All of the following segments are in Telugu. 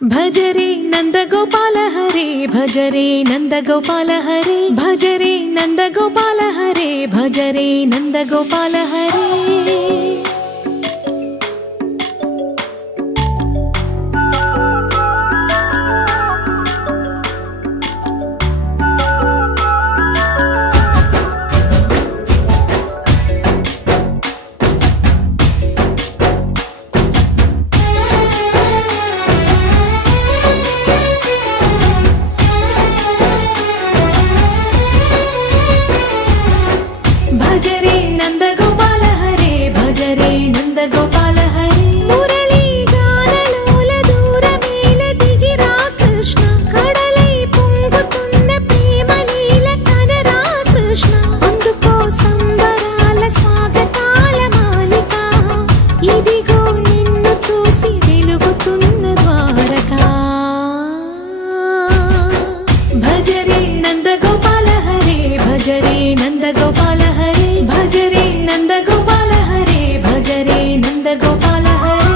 భజరే నందగోపాల హరే భజరే నందగోపాల హరే భజరే నందగోపాల హరే భజరే నందగోపాల హరే భజరే నందగోపాల హరే భజరే నందగోపాల హరే మురళీ గానలోల దూరమేల దిగిరా కృష్ణ కడలై పొంగుతున్న ప్రేమ నీల కనరా కృష్ణ అందుకో సంబరాల స్వాగతాల మాలిక ఇదిగో నిన్ను చూసి వెలుగుతున్న ద్వారకా భజరే నందగోపాల హరే భజరే నందగోపాల హరే భజరే నందగోపాల హరే భజరే నందగోపాల హరే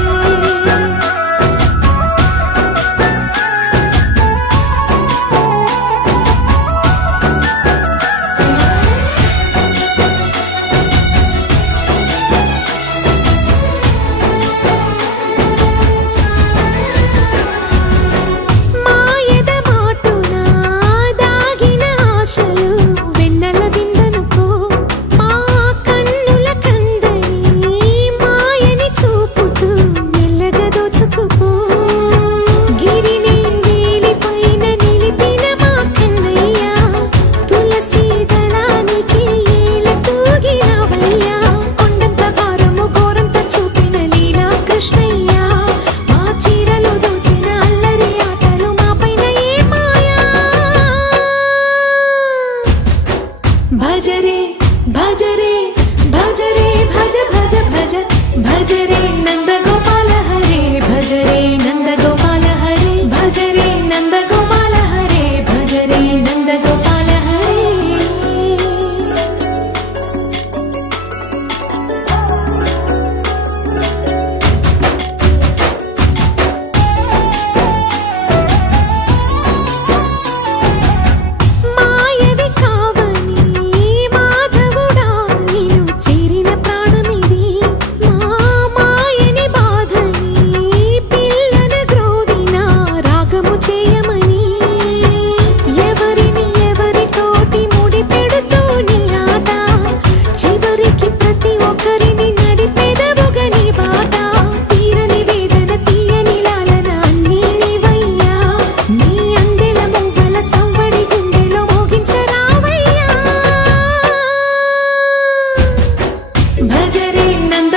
మాయద మాటున దాగిన ఆశలు వెన్నెల విందనుకో మా కన్నుల కందని మాయని చూపుతూ మెల్లగా దోచుకుపో గిరిని వేలిపైన నిలిపిన మా కన్నయ్య తులసి దళానికి ఏల తూగినవయ్యా కొండంత భారము ఘోరంత చూపిన లీలా కృష్ణయ్య మా చీరలు దోచిన అల్లరి ఆటలు మా పైన ఏ మాయా భజరే భజరే భజరే భజ భజ భజ భజరే నందగోపాల హరే భజరే నందగోపాల హరే భజరే నందగోపాల హరే భజరే నందగోపాల హరే మాయవి కావని మాధవుడా నీవు చేరిన ప్రాణమిది మా మాయని బాధని పిల్లన గ్రోవిన రాగము చేయమని ఎవరిని ఎవరితోటి ముడిపెడుతూ నీ ఆట చివరికి ప్రతి ఒక్కరిని నడిపెదవుగని బాట తీరని వేదన తీయని లాలన అన్నీ నీవయ్యా నీ అందెల మొగ్గల సవ్వడి గుండెలో మోగించరావయ్యా భజరే నంద